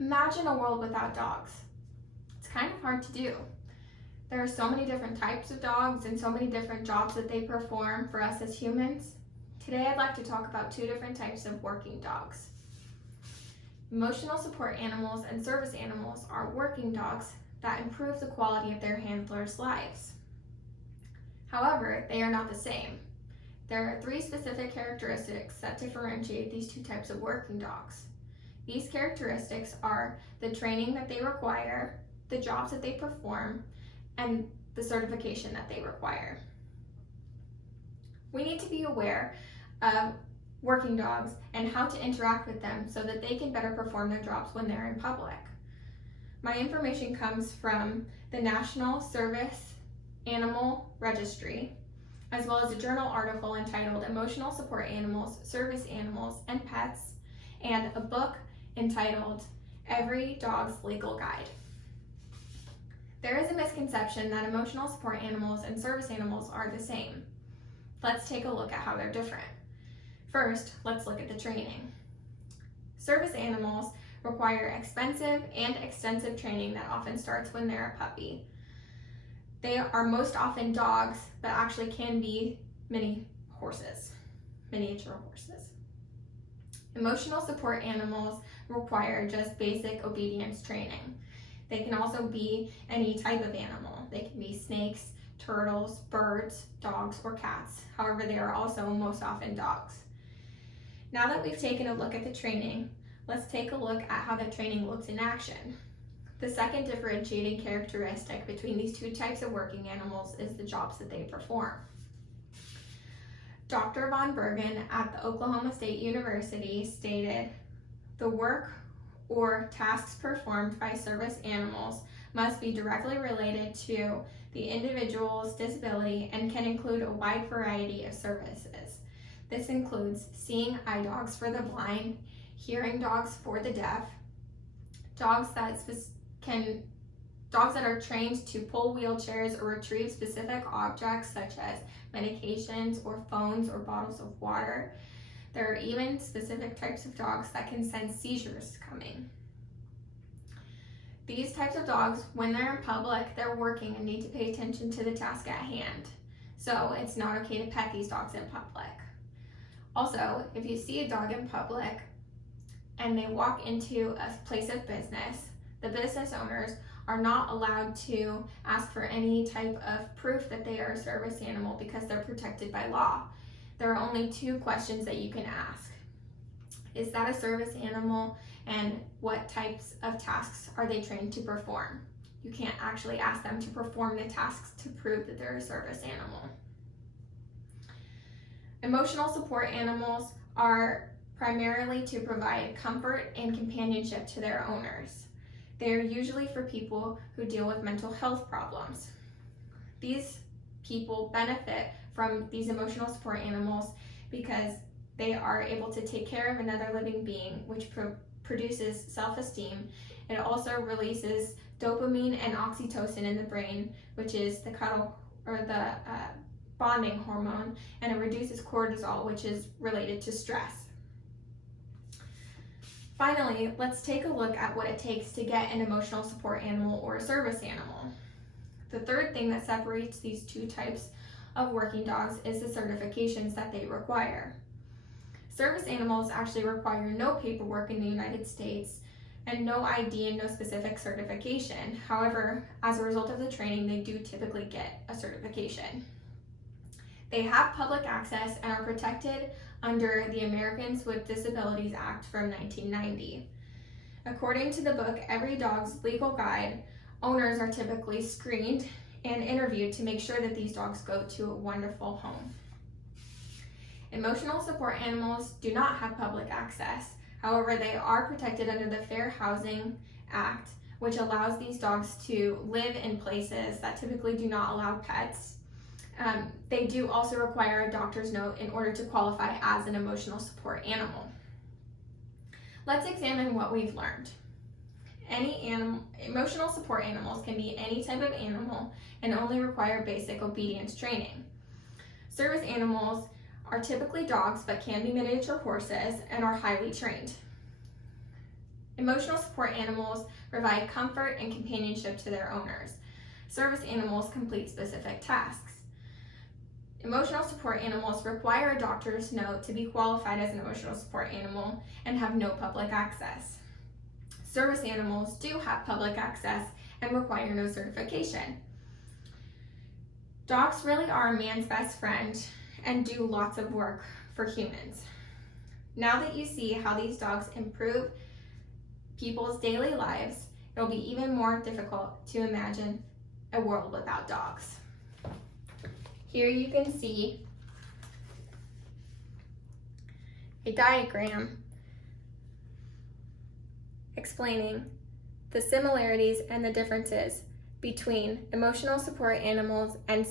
Imagine a world without dogs. It's kind of hard to do. There are so many different types of dogs and so many different jobs that they perform for us as humans. Today I'd like to talk about two different types of working dogs. Emotional support animals and service animals are working dogs that improve the quality of their handlers' lives. However, they are not the same. There are three specific characteristics that differentiate these two types of working dogs. These characteristics are the training that they require, the jobs that they perform, and the certification that they require. We need to be aware of working dogs and how to interact with them so that they can better perform their jobs when they're in public. My information comes from the National Service Animal Registry, as well as a journal article entitled Emotional Support Animals, Service Animals, and Pets, and a book entitled Every Dog's Legal Guide. There is a misconception that emotional support animals and service animals are the same. Let's take a look at how they're different. First, let's look at the training. Service animals require expensive and extensive training that often starts when they're a puppy. They are most often dogs, but actually can be miniature horses. Emotional support animals require just basic obedience training. They can also be any type of animal. They can be snakes, turtles, birds, dogs, or cats. However, they are also most often dogs. Now that we've taken a look at the training, let's take a look at how the training looks in action. The second differentiating characteristic between these two types of working animals is the jobs that they perform. Dr. Von Bergen at the Oklahoma State University stated, "The work or tasks performed by service animals must be directly related to the individual's disability and can include a wide variety of services. This includes seeing eye dogs for the blind, hearing dogs for the deaf, dogs that are trained to pull wheelchairs or retrieve specific objects such as medications or phones or bottles of water. There are even specific types of dogs that can sense seizures coming." These types of dogs, when they're in public, they're working and need to pay attention to the task at hand. So it's not okay to pet these dogs in public. Also, if you see a dog in public and they walk into a place of business, the business owners are not allowed to ask for any type of proof that they are a service animal because they're protected by law. There are only two questions that you can ask. Is that a service animal, and what types of tasks are they trained to perform? You can't actually ask them to perform the tasks to prove that they're a service animal. Emotional support animals are primarily to provide comfort and companionship to their owners. They are usually for people who deal with mental health problems. These people benefit from these emotional support animals because they are able to take care of another living being, which produces self-esteem. It also releases dopamine and oxytocin in the brain, which is the bonding hormone, and it reduces cortisol, which is related to stress. Finally, let's take a look at what it takes to get an emotional support animal or a service animal. The third thing that separates these two types of working dogs is the certifications that they require. Service animals actually require no paperwork in the United States and no ID and no specific certification. However, as a result of the training, they do typically get a certification. They have public access and are protected under the Americans with Disabilities Act from 1990. According to the book Every Dog's Legal Guide, owners are typically screened and interviewed to make sure that these dogs go to a wonderful home. Emotional support animals do not have public access. However, they are protected under the Fair Housing Act, which allows these dogs to live in places that typically do not allow pets. They do also require a doctor's note in order to qualify as an emotional support animal. Let's examine what we've learned. Emotional support animals can be any type of animal and only require basic obedience training. Service animals are typically dogs but can be miniature horses and are highly trained. Emotional support animals provide comfort and companionship to their owners. Service animals complete specific tasks. Emotional support animals require a doctor's note to be qualified as an emotional support animal and have no public access. Service animals do have public access and require no certification. Dogs really are a man's best friend and do lots of work for humans. Now that you see how these dogs improve people's daily lives, it will be even more difficult to imagine a world without dogs. Here you can see a diagram explaining the similarities and the differences between emotional support animals and